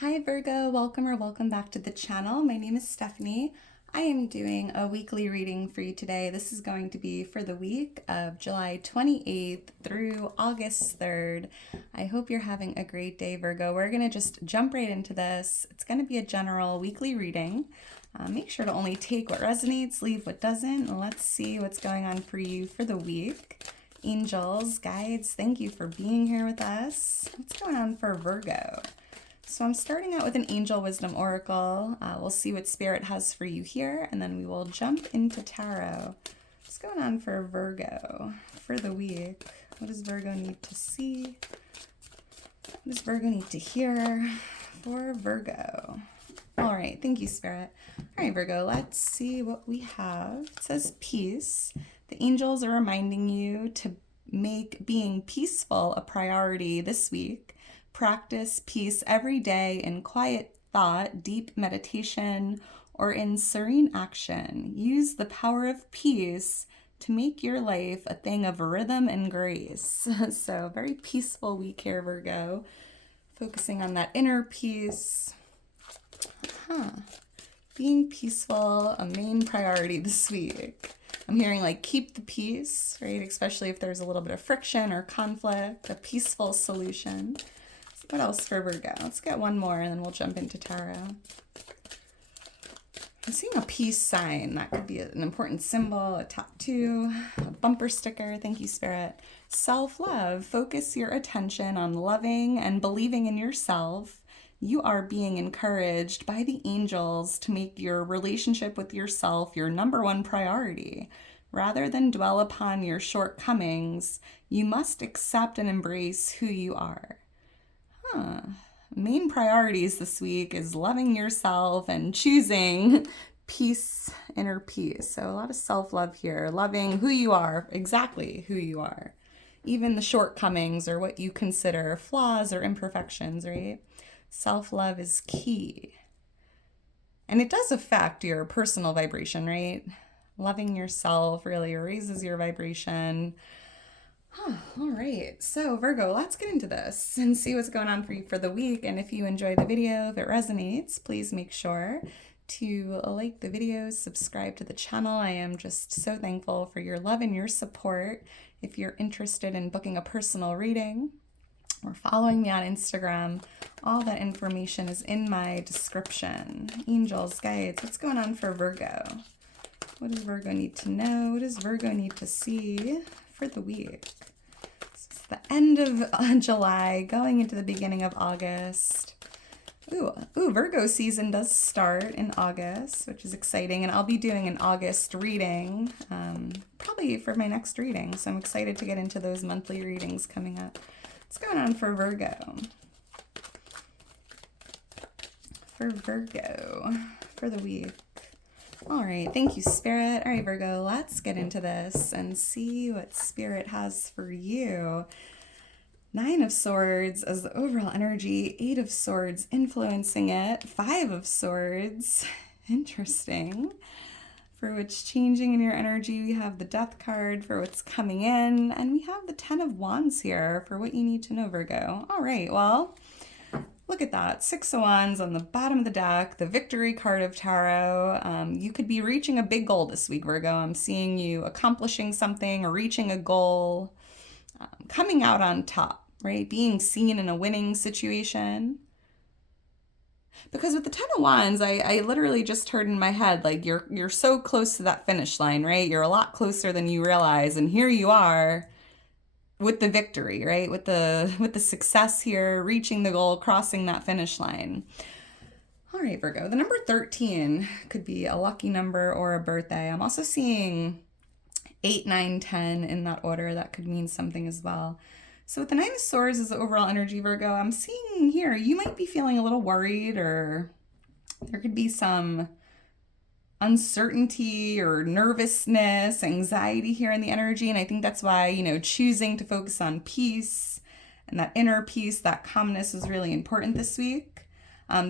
Hi Virgo, welcome or welcome back to the channel. My name is Stephanie. I am doing a weekly reading for you today. This is going to be for the week of July 28th through August 3rd. I hope you're having a great day, Virgo. We're going to just jump right into this. It's going to be a general weekly reading. Make sure to only take what resonates, leave what doesn't. Let's see what's going on for you for the week. Angels, guides, thank you for being here with us. What's going on for Virgo? So I'm starting out with an Angel Wisdom Oracle. We'll see what Spirit has for you here, and then we will jump into Tarot. What's going on for Virgo for the week? What does Virgo need to see? What does Virgo need to hear for Virgo? All right, thank you, Spirit. All right, Virgo, let's see what we have. It says peace. The angels are reminding you to make being peaceful a priority this week. Practice peace every day in quiet thought, deep meditation, or in serene action. Use the power of peace to make your life a thing of rhythm and grace. So, very peaceful week here, Virgo. Focusing on that inner peace. Being peaceful, a main priority this week. I'm hearing like keep the peace, right? Especially if there's a little bit of friction or conflict, a peaceful solution. What else for Virgo? Let's get one more and then we'll jump into Tarot. I'm seeing a peace sign. That could be an important symbol, a tattoo, a bumper sticker. Thank you, Spirit. Self-love. Focus your attention on loving and believing in yourself. You are being encouraged by the angels to make your relationship with yourself your number one priority. Rather than dwell upon your shortcomings, you must accept and embrace who you are. Main priorities this week is loving yourself and choosing peace, inner peace. So a lot of self-love here, loving who you are, exactly who you are. Even the shortcomings or what you consider flaws or imperfections, right? Self-love is key. And it does affect your personal vibration, right? Loving yourself really raises your vibration. All right, so Virgo, let's get into this and see what's going on for you for the week. And if you enjoy the video, if it resonates, please make sure to like the videos, subscribe to the channel. I am just so thankful for your love and your support. If you're interested in booking a personal reading or following me on Instagram, all that information is in my description. Angels, guides, what's going on for Virgo? What does Virgo need to know? What does Virgo need to see for the week? It's the end of July, going into the beginning of August. Ooh, Virgo season does start in August, which is exciting. And I'll be doing an August reading, probably for my next reading. So I'm excited to get into those monthly readings coming up. What's going on for Virgo? For Virgo, for the week. All right, thank you, Spirit. All right, Virgo, let's get into this and see what Spirit has for you. 9 of Swords as the overall energy, 8 of Swords influencing it, 5 of Swords, interesting. For what's changing in your energy, we have the Death card for what's coming in, and we have the 10 of Wands here for what you need to know, Virgo. All right, well, look at that. 6 of Wands on the bottom of the deck, the Victory card of Tarot. You could be reaching a big goal this week, Virgo. I'm seeing you accomplishing something or reaching a goal, coming out on top, right? Being seen in a winning situation. Because with the 10 of Wands, I literally just heard in my head, like you're so close to that finish line, right? You're a lot closer than you realize. And here you are with the victory, right? With the success here, reaching the goal, crossing that finish line. All right, Virgo, the number 13 could be a lucky number or a birthday. I'm also seeing 8, 9, 10 in that order. That could mean something as well. So with the 9 of Swords as the overall energy, Virgo, I'm seeing here, you might be feeling a little worried, or there could be some uncertainty or nervousness, anxiety here in the energy. And I think that's why, choosing to focus on peace and that inner peace, that calmness is really important this week.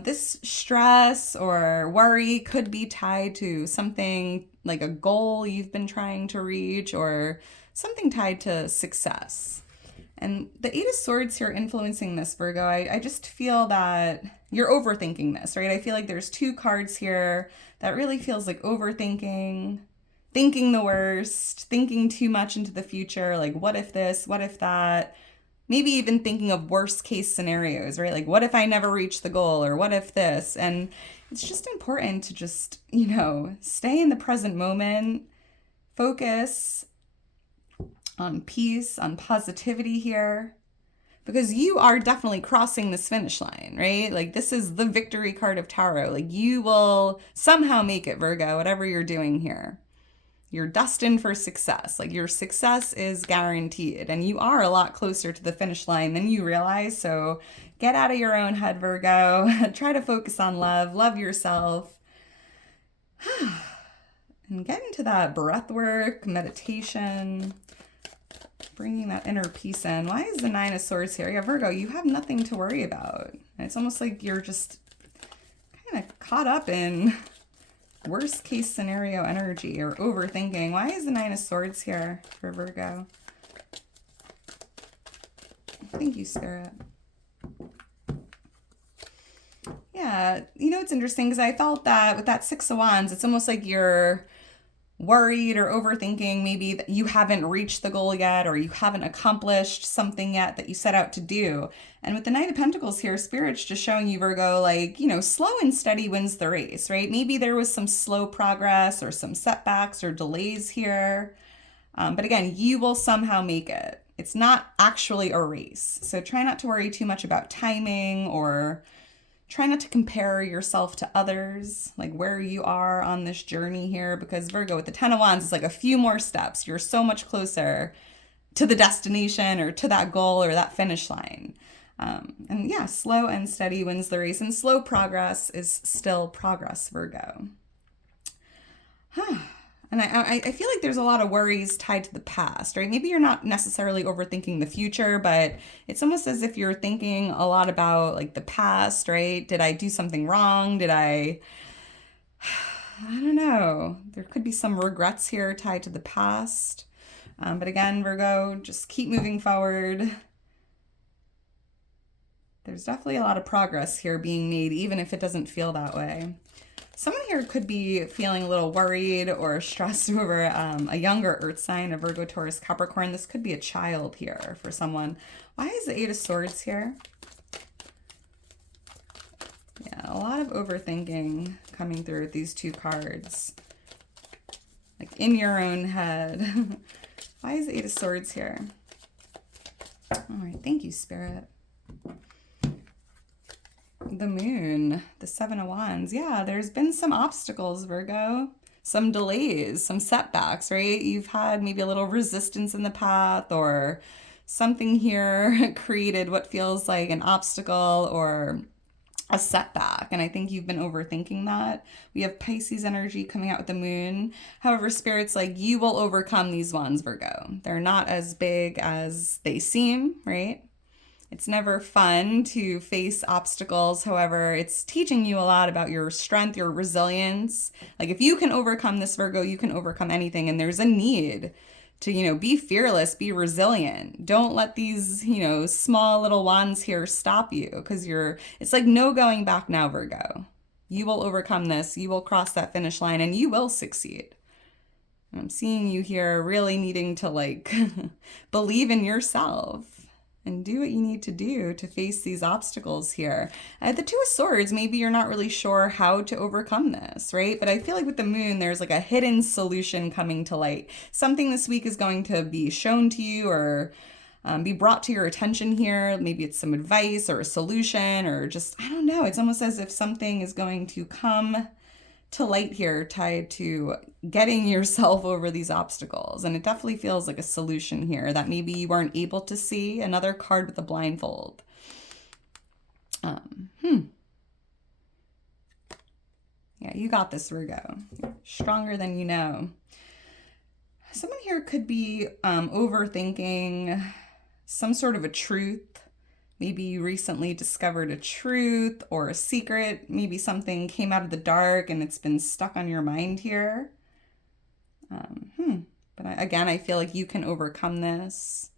This stress or worry could be tied to something like a goal you've been trying to reach or something tied to success. And the 8 of Swords here influencing this, Virgo, I just feel that you're overthinking this, right? I feel like there's two cards here that really feels like overthinking, thinking the worst, thinking too much into the future, like what if this, what if that, maybe even thinking of worst case scenarios, right? Like what if I never reach the goal, or what if this? And it's just important to just, stay in the present moment, focus on peace, on positivity here, because you are definitely crossing this finish line, right? Like this is the victory card of tarot. Like you will somehow make it, Virgo, whatever you're doing here. You're destined for success. Like your success is guaranteed, and you are a lot closer to the finish line than you realize. So get out of your own head, Virgo. Try to focus on love, love yourself. And get into that breath work, meditation, bringing that inner peace in. Why is the Nine of Swords here? Yeah, Virgo, you have nothing to worry about. It's almost like you're just kind of caught up in worst case scenario energy or overthinking. Why is the Nine of Swords here for Virgo? Thank you, Spirit. Yeah, it's interesting because I felt that with that Six of Wands, it's almost like you're worried or overthinking maybe that you haven't reached the goal yet, or you haven't accomplished something yet that you set out to do. And with the Knight of Pentacles here, Spirit's just showing you, Virgo, like, slow and steady wins the race, right? Maybe there was some slow progress or some setbacks or delays here. But again, you will somehow make it. It's not actually a race. So try not to worry too much about timing, or try not to compare yourself to others, like where you are on this journey here, because Virgo, with the Ten of Wands, it's like a few more steps. You're so much closer to the destination or to that goal or that finish line. And yeah, slow and steady wins the race, and slow progress is still progress, Virgo. And I feel like there's a lot of worries tied to the past, right? Maybe you're not necessarily overthinking the future, but it's almost as if you're thinking a lot about like the past, right? Did I do something wrong? I don't know. There could be some regrets here tied to the past. But again, Virgo, just keep moving forward. There's definitely a lot of progress here being made, even if it doesn't feel that way. Someone here could be feeling a little worried or stressed over a younger earth sign, a Virgo, Taurus, Capricorn. This could be a child here for someone. Why is the Eight of Swords here? Yeah, a lot of overthinking coming through with these two cards. Like in your own head. Why is the Eight of Swords here? All right, thank you, Spirit. The Moon, the Seven of Wands. Yeah, there's been some obstacles, Virgo, some delays, some setbacks, right? You've had maybe a little resistance in the path, or something here created what feels like an obstacle or a setback. And I think you've been overthinking that. We have Pisces energy coming out with the Moon. However, Spirit's like, you will overcome these ones, Virgo. They're not as big as they seem, right? It's never fun to face obstacles. However, it's teaching you a lot about your strength, your resilience. Like if you can overcome this, Virgo, you can overcome anything. And there's a need to, be fearless, be resilient. Don't let these, small little wands here stop you, because it's like no going back now, Virgo. You will overcome this. You will cross that finish line, and you will succeed. And I'm seeing you here really needing to believe in yourself and do what you need to do to face these obstacles here. At the Two of Swords, maybe you're not really sure how to overcome this, right? But I feel like with the Moon, there's like a hidden solution coming to light. Something this week is going to be shown to you, or be brought to your attention here. Maybe it's some advice or a solution, or just, I don't know. It's almost as if something is going to come to light here tied to getting yourself over these obstacles. And it definitely feels like a solution here that maybe you weren't able to see. Another card with a blindfold. Yeah, you got this, Virgo. You're stronger than you know. Someone here could be overthinking some sort of a truth. Maybe you recently discovered a truth or a secret. Maybe something came out of the dark and it's been stuck on your mind here. But again, I feel like you can overcome this,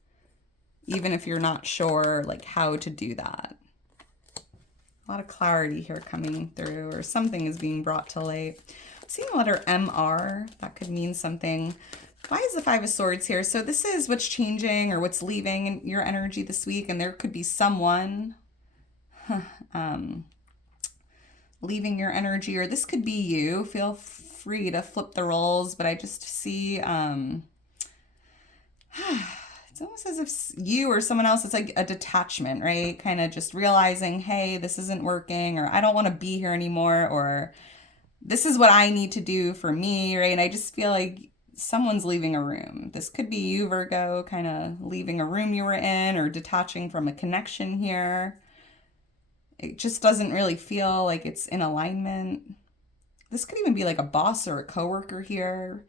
even if you're not sure how to do that. A lot of clarity here coming through, or something is being brought to light. I'm seeing the letter MR. That could mean something. Why is the Five of Swords here? So this is what's changing or what's leaving in your energy this week, and there could be someone leaving your energy, or this could be you. Feel free to flip the roles, but I just see it's almost as if you or someone else, it's like a detachment, right? Kind of just realizing, hey, this isn't working, or I don't want to be here anymore, or this is what I need to do for me, right? And I just feel like someone's leaving a room. This could be you, Virgo, kind of leaving a room you were in or detaching from a connection here. It just doesn't really feel like it's in alignment. This could even be like a boss or a coworker here,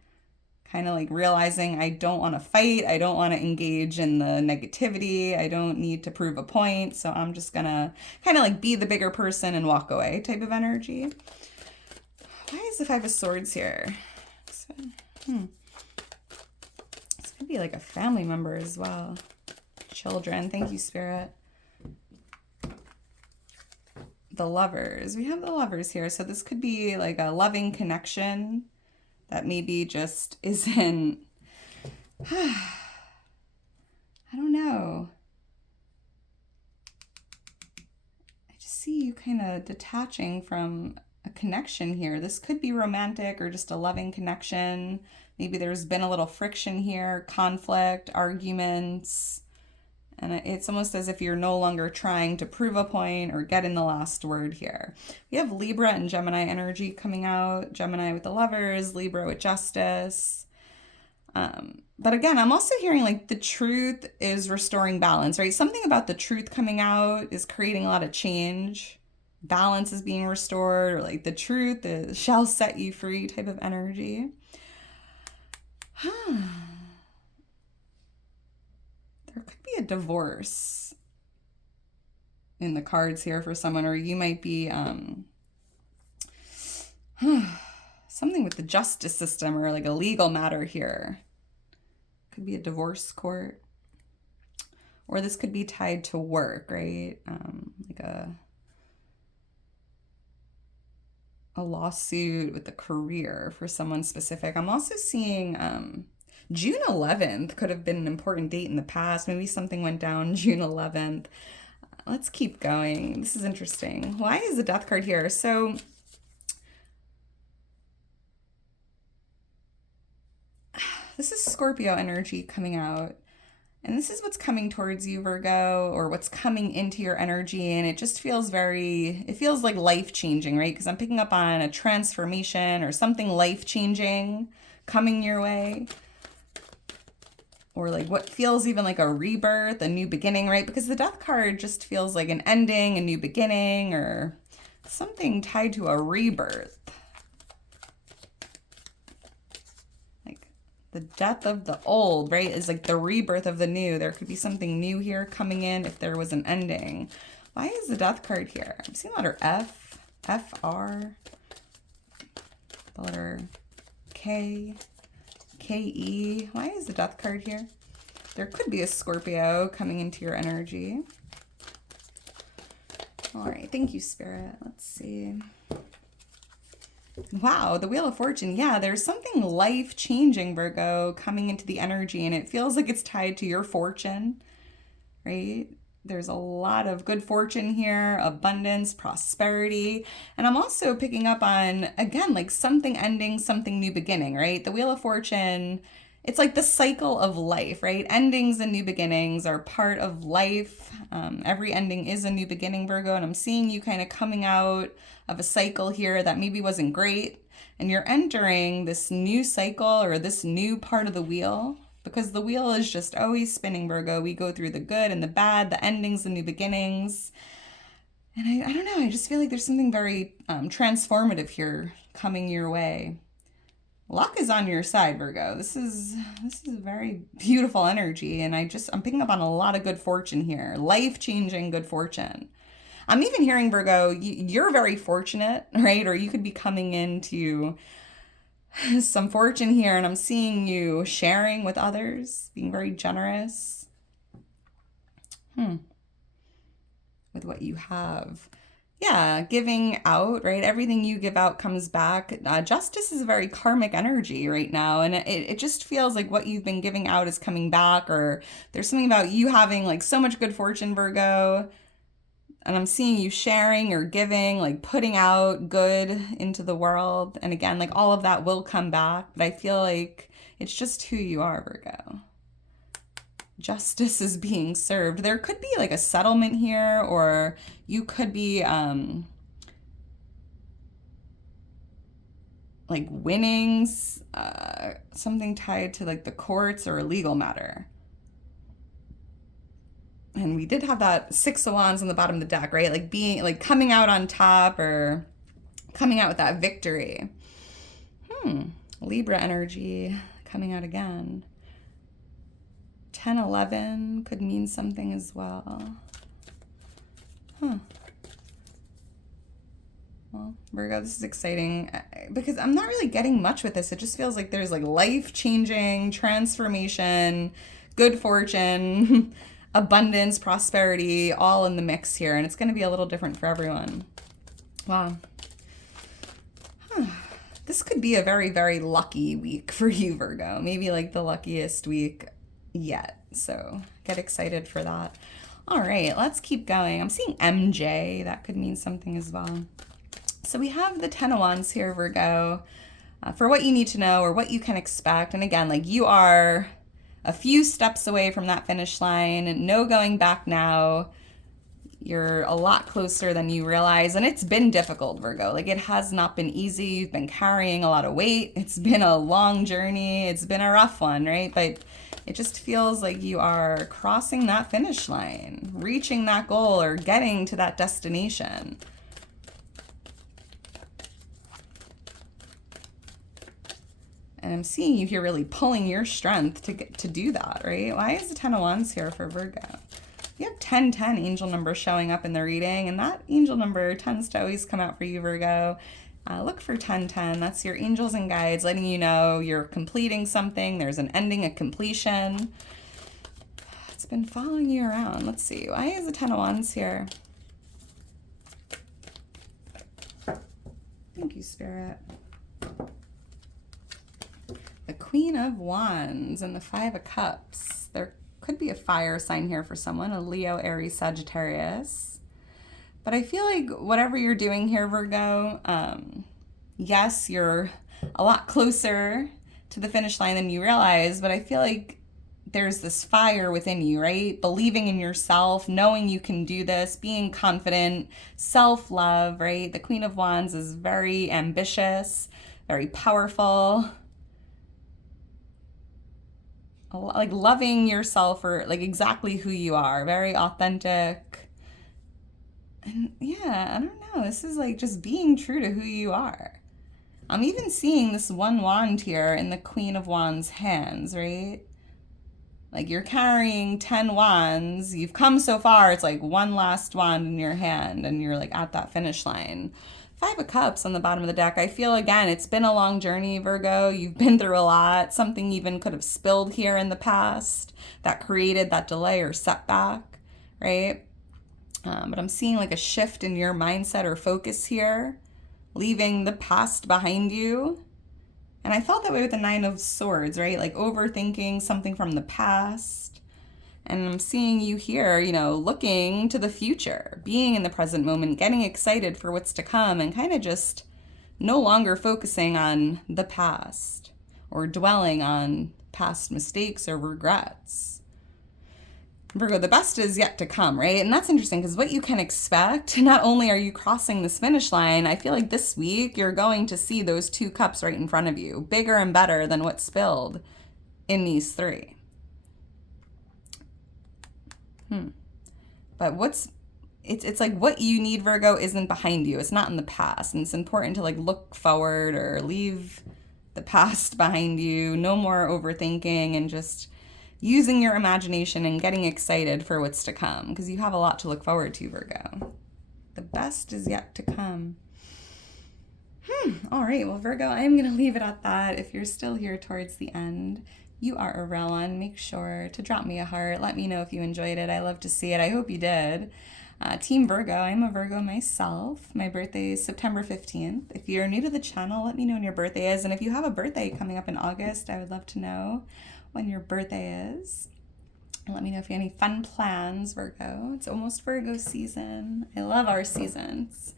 kind of like realizing I don't want to fight. I don't want to engage in the negativity. I don't need to prove a point. So I'm just going to kind of like be the bigger person and walk away type of energy. Why is the Five of Swords here? So, this could be like a family member as well. Children. Thank you, Spirit. The Lovers. We have the Lovers here. So this could be like a loving connection that maybe just isn't, I don't know. I just see you kind of detaching from a connection here. This could be romantic or just a loving connection. Maybe there's been a little friction here, conflict, arguments. And it's almost as if you're no longer trying to prove a point or get in the last word here. We have Libra and Gemini energy coming out. Gemini with the Lovers, Libra with Justice. But again, I'm also hearing like the truth is restoring balance, right? Something about the truth coming out is creating a lot of change. Balance is being restored, or like the truth shall set you free type of energy. There could be a divorce in the cards here for someone, or you might be something with the justice system or like a legal matter here. Could be a divorce court, or this could be tied to work, right? Like a lawsuit with a career for someone specific. I'm also seeing June 11th could have been an important date in the past. Maybe something went down June 11th. Let's keep going. This is interesting. Why is the Death card here? So this is Scorpio energy coming out. And this is what's coming towards you, Virgo, or what's coming into your energy. And it just feels it feels like life-changing, right? Because I'm picking up on a transformation or something life-changing coming your way. Or like what feels even like a rebirth, a new beginning, right? Because the Death card just feels like an ending, a new beginning, or something tied to a rebirth. The death of the old, right, is like the rebirth of the new. There could be something new here coming in if there was an ending. Why is the Death card here? I'm seeing the letter F, F-R, the letter K, K-E. Why is the Death card here? There could be a Scorpio coming into your energy. All right, thank you, Spirit. Let's see. Wow, the Wheel of Fortune. Yeah, there's something life-changing, Virgo, coming into the energy, and it feels like it's tied to your fortune, right? There's a lot of good fortune here, abundance, prosperity. And I'm also picking up on, again, like something ending, something new beginning, right? The Wheel of Fortune, it's like the cycle of life, right? Endings and new beginnings are part of life. Every ending is a new beginning, Virgo, and I'm seeing you kind of coming out of a cycle here that maybe wasn't great, and you're entering this new cycle or this new part of the wheel, because the wheel is just always spinning, Virgo. We go through the good and the bad, the endings, the new beginnings. And I don't know, I just feel like there's something very transformative here coming your way. Luck is on your side, Virgo. This is very beautiful energy, and I'm picking up on a lot of good fortune here. Life-changing good fortune. I'm even hearing, Virgo, you're very fortunate, right? Or you could be coming into some fortune here, and I'm seeing you sharing with others, being very generous with what you have. yeah, giving out, right? Everything you give out comes back. Justice is a very karmic energy right now, and it just feels like what you've been giving out is coming back, or there's something about you having like so much good fortune, Virgo, and I'm seeing you sharing or giving, like putting out good into the world. And again, like all of that will come back, but I feel like it's just who you are, Virgo. Justice is being served. There could be like a settlement here, or you could be like winnings, something tied to like the courts or a legal matter. And we did have that Six of Wands on the bottom of the deck, right? Like being like coming out on top or coming out with that victory. Libra energy coming out again. 10-11 could mean something as well. Well, Virgo, this is exciting because I'm not really getting much with this. It just feels like there's like life-changing transformation, good fortune, abundance, prosperity, all in the mix here. And it's going to be a little different for everyone. Wow. This could be a very, very lucky week for you, Virgo. Maybe like the luckiest week yet. So get excited for that. All right, let's keep going. I'm seeing MJ. That could mean something as well. So we have the Ten of Wands here, Virgo, for what you need to know or what you can expect. And again, like you are a few steps away from that finish line. No going back now. You're a lot closer than you realize. And it's been difficult, Virgo. Like it has not been easy. You've been carrying a lot of weight. It's been a long journey. It's been a rough one, right? But it just feels like you are crossing that finish line, reaching that goal or getting to that destination. And I'm seeing you here really pulling your strength to do that, right? Why is the Ten of Wands here for Virgo? You have 1010 angel number showing up in the reading, and that angel number tends to always come out for you, Virgo. Look for 1010. That's your angels and guides letting you know you're completing something. There's an ending, a completion. It's been following you around. Let's see. Why is the Ten of Wands here? Thank you, Spirit. The Queen of Wands and the Five of Cups. There could be a fire sign here for someone, a Leo, Aries, Sagittarius. But I feel like whatever you're doing here, Virgo, yes, you're a lot closer to the finish line than you realize, but I feel like there's this fire within you, right? Believing in yourself, knowing you can do this, being confident, self-love, right? The Queen of Wands is very ambitious, very powerful. Like loving yourself for like exactly who you are, very authentic. And yeah, I don't know. This is like just being true to who you are. I'm even seeing this one wand here in the Queen of Wands hands, right? Like you're carrying 10 wands. You've come so far. It's like one last wand in your hand and you're like at that finish line. Five of Cups on the bottom of the deck. I feel, again, it's been a long journey, Virgo. You've been through a lot. Something even could have spilled here in the past that created that delay or setback, right? But I'm seeing like a shift in your mindset or focus here, leaving the past behind you. And I felt that way with the Nine of Swords, right? Like overthinking something from the past. And I'm seeing you here, you know, looking to the future, being in the present moment, getting excited for what's to come, and kind of just no longer focusing on the past or dwelling on past mistakes or regrets. Virgo, the best is yet to come, right? And that's interesting because what you can expect, not only are you crossing this finish line, I feel like this week you're going to see those two cups right in front of you, bigger and better than what spilled in these three. But it's like what you need, Virgo, isn't behind you. It's not in the past. And it's important to like look forward or leave the past behind you. No more overthinking and just using your imagination and getting excited for what's to come because you have a lot to look forward to, Virgo. The best is yet to come. All right. Well, Virgo, I am going to leave it at that. If you're still here towards the end, you are a real one. Make sure to drop me a heart. Let me know if you enjoyed it. I love to see it. I hope you did. Team Virgo, I'm a Virgo myself. My birthday is September 15th. If you're new to the channel, let me know when your birthday is. And if you have a birthday coming up in August, I would love to know when your birthday is. And let me know if you have any fun plans, Virgo. It's almost Virgo season. I love our seasons.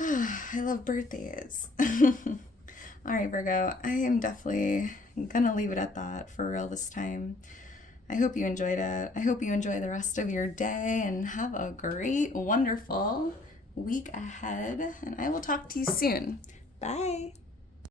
I love birthdays. All right, Virgo, I am definitely gonna leave it at that for real this time. I hope you enjoyed it. I hope you enjoy the rest of your day and have a great, wonderful week ahead. And I will talk to you soon. Bye.